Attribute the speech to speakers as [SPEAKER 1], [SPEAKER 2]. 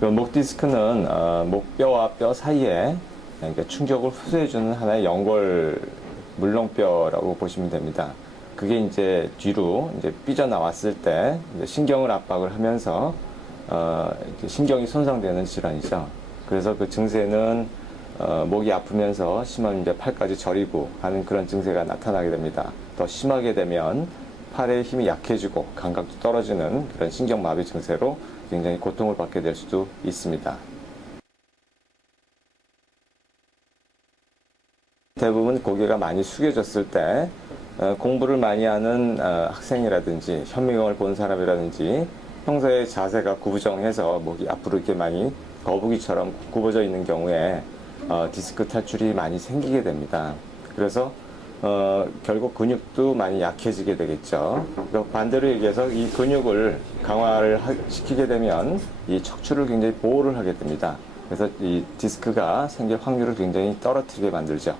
[SPEAKER 1] 그목 디스크는 어, 목뼈와 뼈 사이에 그러니까 충격을 흡수해주는 하나의 연골 물렁뼈라고 보시면 됩니다. 그게 이제 뒤로 이제 삐져 나왔을 때 신경을 압박을 하면서 어, 신경이 손상되는 질환이죠. 그래서 그 증세는 어, 목이 아프면서 심하면 이제 팔까지 저리고 하는 그런 증세가 나타나게 됩니다. 더 심하게 되면 팔의 힘이 약해지고 감각도 떨어지는 그런 신경마비 증세로 굉장히 고통을 받게 될 수도 있습니다. 대부분 고개가 많이 숙여졌을 때 어, 공부를 많이 하는 어, 학생이라든지 현미경을 본 사람이라든지 평소에 자세가 구부정해서 목이 앞으로 이렇게 많이 거북이처럼 굽어져 있는 경우에 어, 디스크 탈출이 많이 생기게 됩니다. 그래서 어, 결국 근육도 많이 약해지게 되겠죠. 반대로 얘기해서 이 근육을 강화를 하- 시키게 되면 이 척추를 굉장히 보호를 하게 됩니다. 그래서 이 디스크가 생길 확률을 굉장히 떨어뜨리게 만들죠.